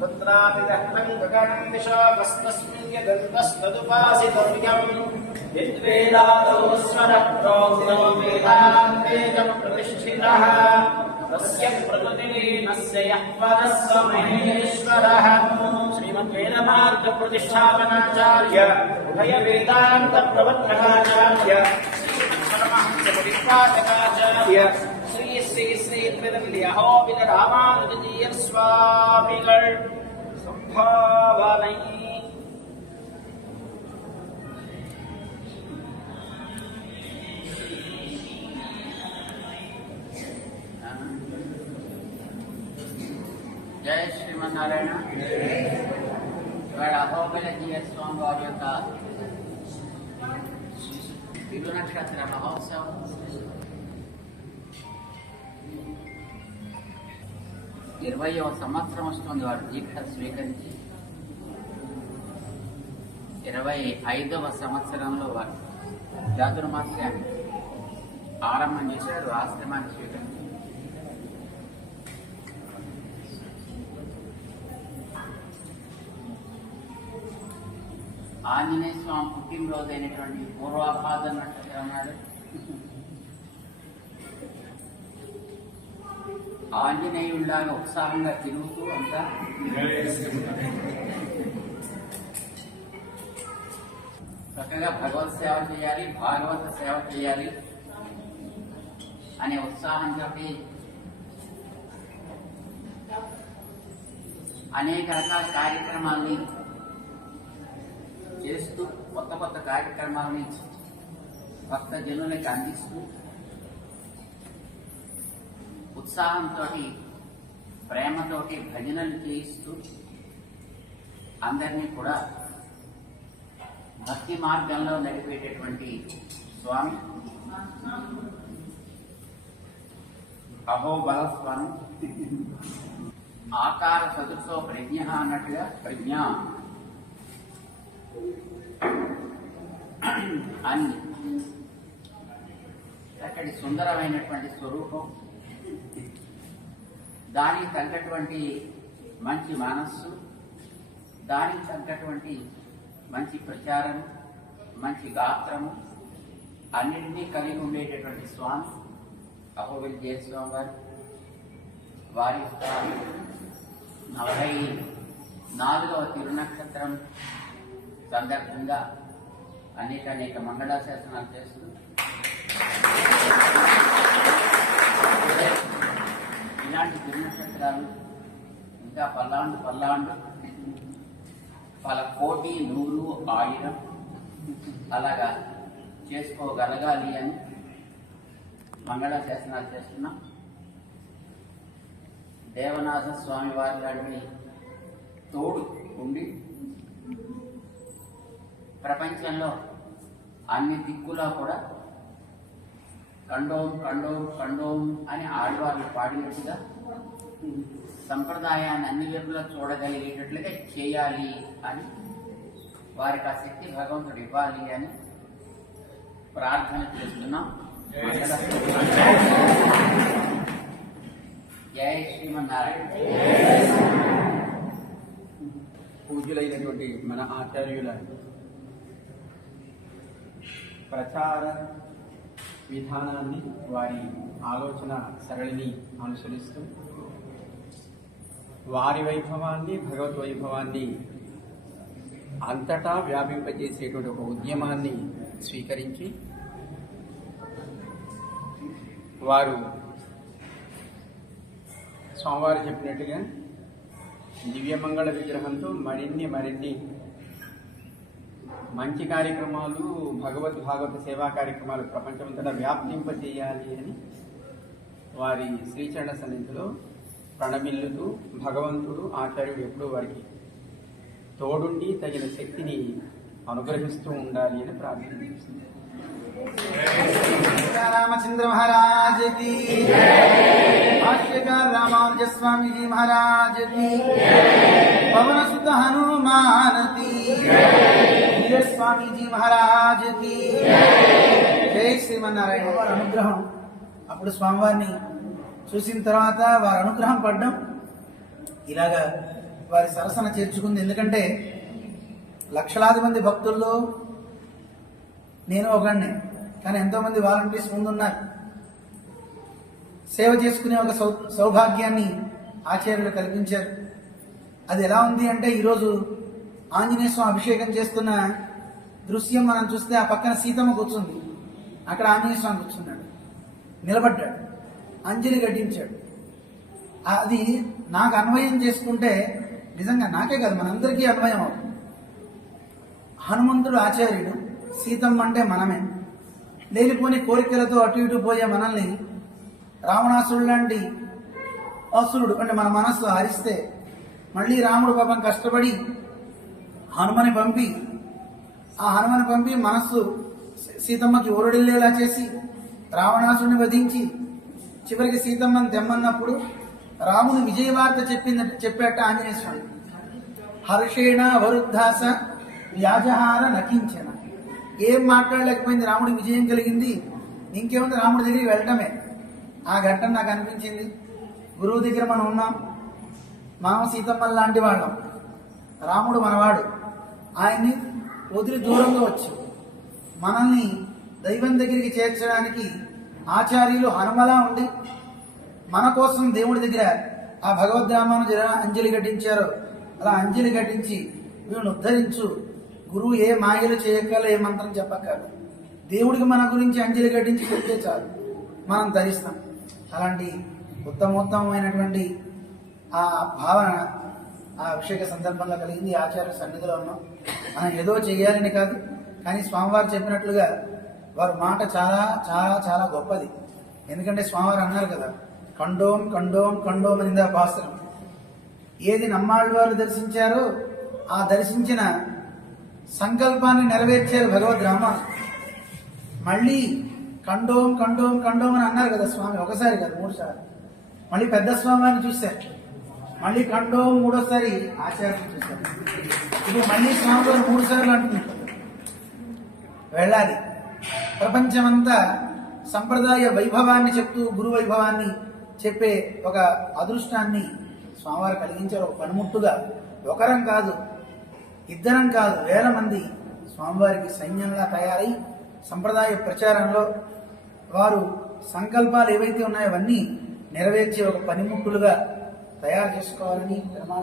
तत्रापि दह्नं गगनं विशाकस्तस्मिन् यदन्तस्तदुपासितव्यम् यद्वेदादौ स्वरप्रोक्तो वेदान्ते च प्रतिष्ठितः तस्य प्रकृतिलीनस्य यः परः स महेश्वरः श्रीमद्वेदमार्गप्रतिष्ठापनाचार्य उभयवेदान्तप्रवर्तकाचार्य श्रीपरमहंसपरिपादकाचार्य श्री श्री श्री திருவிதள்ளி அகோபில ராமானுஜீய சுவாமிகள் சம்பாவனை जय श्रीमारायण ఇవాళ అహోబిలజీయ స్వామి వారి యొక్క తిరునక్షత్ర మహోత్సవం ఇరవయవ సంవత్సరం వస్తుంది వారు దీక్ష స్వీకరించి. ఇరవై ఐదవ సంవత్సరంలో వారు చాతుర్మాస్యాన్ని ఆరంభం చేశారు ఆశ్రమాన్ని స్వీకరించి. ఆంజనేయ స్వామి పుట్టినరోజు అయినటువంటి పూర్వాభాద అన్నాడు. ఆంజనేయుడిలాగా ఉత్సాహంగా తిరుగుతూ అంతా చక్కగా భగవత్ సేవ చేయాలి భాగవత సేవ చేయాలి అనే ఉత్సాహంతో అనేక రకాల కార్యక్రమాల్ని చేస్తూ కొత్త కొత్త కార్యక్రమాలని భక్త జనులకు అందిస్తూ ఉత్సాహంతో ప్రేమతోటి భజనలు చేయిస్తూ అందరినీ కూడా భక్తి మార్గంలో నడిపేటటువంటి స్వామి. అహోబల స్వామి ఆకార సదృశో ప్రజ్ఞ అన్నట్టుగా ప్రజ్ఞ. అని. అక్కడి సుందరమైనటువంటి స్వరూపం. దానికి తగ్గటువంటి మంచి మనస్సు దానికి తగ్గటువంటి మంచి ప్రచారం మంచి గాత్రము అన్నింటినీ కలిగి ఉండేటటువంటి స్వామి అహోబిల్ జయస్వామి వారు వారి యొక్క నలభై నాలుగవ తిరునక్షత్రం సందర్భంగా అనేక అనేక మంగళాశాసనాలు చేస్తూ ఇలాంటి తిరునక్షత్రాలు ఇంకా పల్లాండు పల్లాండు. పల కోటి నూరు ఆయిరం. అలాగా చేసుకోగలగాలి అని మంగళ శాసనాలు చేస్తున్నాం. దేవనాథ స్వామి వారి లాంటి తోడు ఉండి ప్రపంచంలో అన్ని దిక్కులా కూడా కండోం కండోం కండోం అని ఆడవాళ్ళు పాడినట్టుగా సంప్రదాయాన్ని అన్ని వైపులా చూడగలిగేటట్లుగా చేయాలి అని వారికి ఆ శక్తి భగవంతుడు ఇవ్వాలి అని ప్రార్థన చేస్తున్నాం. జై శ్రీమన్నారాయణ. పూజ్యులైనటువంటి మన ఆచార్యుల ప్రచార విధానాన్ని వారి ఆలోచన సరళిని అనుసరిస్తూ వారి వైభవాన్ని భగవత్ వైభవాన్ని అంతటా వ్యాపింపజేసేటువంటి ఒక ఉద్యమాన్ని స్వీకరించి వారు స్వామివారు చెప్పినట్టుగా దివ్యమంగళ విగ్రహంతో మరిన్ని మరిన్ని మంచి కార్యక్రమాలు భగవద్ భాగవత సేవా కార్యక్రమాలు ప్రపంచమంతటా వ్యాప్తింపజేయాలి అని వారి శ్రీచరణ సన్నిధిలో ప్రణమిల్లుతూ భగవంతుడు ఆచార్యుడు ఎప్పుడూ వారికి తోడుండి తగిన శక్తిని అనుగ్రహిస్తూ ఉండాలి అని ప్రార్థన చేస్తుంది रामचंद्र महाराज की भाष्यकार रामानुज स्वामी जी महाराज की पवन सुत हनुमान की స్వామీజీ మహారాజ్ జై. శ్రీమన్నారాయణ వారి అనుగ్రహం. అప్పుడు స్వామివారిని చూసిన తర్వాత వారి అనుగ్రహం పడ్డం ఇలాగా వారి సరసన చేర్చుకుంది. ఎందుకంటే లక్షలాది మంది భక్తుల్లో నేను ఒకడిని కానీ ఎంతోమంది వాలంటీర్స్ ముందున్నారు. సేవ చేసుకునే ఒక సౌ సౌభాగ్యాన్ని ఆచార్యులు కల్పించారు. అది ఎలా ఉంది అంటే ఈరోజు ఆంజనేయ స్వామి అభిషేకం చేస్తున్న దృశ్యం మనం చూస్తే ఆ పక్కన సీతమ్మ కూర్చుంది. అక్కడ ఆంజనేయ స్వామి కూర్చున్నాడు. నిలబడ్డాడు. అంజలి గడ్డించాడు. అది నాకు అన్వయం చేసుకుంటే నిజంగా నాకే కాదు మనందరికీ అన్వయం అవుతుంది. హనుమంతుడు ఆచార్యుడు సీతమ్మ అంటే మనమే. లేనిపోని కోరికలతో అటు ఇటు పోయే మనల్ని రావణాసురుడు లాంటి అసురుడు అంటే మన మనస్సు హరిస్తే మళ్ళీ రాముడు పాపం కష్టపడి హనుమని పంపి ఆ హనుమని పంపి మనస్సు సీతమ్మకి ఓరడిల్లేలా చేసి రావణాసురుని వధించి చివరికి సీతమ్మని తెమ్మన్నప్పుడు రాముని విజయవార్త చెప్పింది చెప్పాట ఆంజనేయ స్వామి. హర్షేణ వరుద్ధాస వ్యాజహార నకించన. ఏం మాట్లాడలేకపోయింది రాముడి విజయం కలిగింది. ఇంకేముంది రాముడి దగ్గరికి వెళ్ళటమే. ఆ ఘట్టం నాకు అనిపించింది. గురువు దగ్గర మనం ఉన్నాం. మనం సీతమ్మ లాంటి వాళ్ళం. రాముడు మనవాడు. ఆయన్ని వదిలి దూరంగా వచ్చు మనల్ని దైవం దగ్గరికి చేర్చడానికి ఆచార్యులు హనుమలా ఉండి మన కోసం దేవుడి దగ్గర ఆ భగవద్రామాను ఎలా అంజలి ఘటించారో. అలా అంజలి ఘటించి వీళ్ళని ఉద్ధరించు. గురువు ఏ మాయలు చేయక్కల ఏ మంత్రం చెప్పక్కల దేవుడికి మన గురించి అంజలి ఘటించి చెప్తే చాలు. మనం ధరిస్తాం. అలాంటి ఉత్తమోత్తమైనటువంటి ఆ భావన ఆ అభిషేక సందర్భంగా కలిగింది ఆచార్య సన్నిధిలో ఉన్నాం. మనం ఏదో చేయాలని కాదు కానీ స్వామివారు చెప్పినట్లుగా వారి మాట చాలా చాలా చాలా గొప్పది. ఎందుకంటే స్వామివారు అన్నారు కదా కండోం కండోం కండోం అనింది ఆ భాస్కరం. ఏది నమ్మాళ్ళు వారు దర్శించారో ఆ దర్శించిన సంకల్పాన్ని నెరవేర్చారు భగవద్ రామ. మళ్ళీ కండోం కండోం కండోం అని అన్నారు కదా స్వామి ఒకసారి కదా మూడు సార్లు. మళ్ళీ పెద్ద స్వామిని చూశారు. మళ్ళీ కండో మూడోసారి ఆచార్యం చూశారు. ఇప్పుడు మళ్ళీ స్వామివారు మూడు సార్లు అంటున్నారు. వెళ్ళాలి. ప్రపంచమంతా సంప్రదాయ వైభవాన్ని చెప్తూ గురు వైభవాన్ని చెప్పే ఒక అదృష్టాన్ని స్వామివారు కలిగించారు. ఒక పనిముట్టుగా. ఒకరం కాదు ఇద్దరం కాదు వేల మంది స్వామివారికి సైన్యంగా తయారై సంప్రదాయ ప్రచారంలో వారు సంకల్పాలు ఏవైతే ఉన్నాయో అవన్నీ నెరవేర్చే ఒక పనిముట్టులుగా తయారు చేసుకోవాలని ప్రమాణ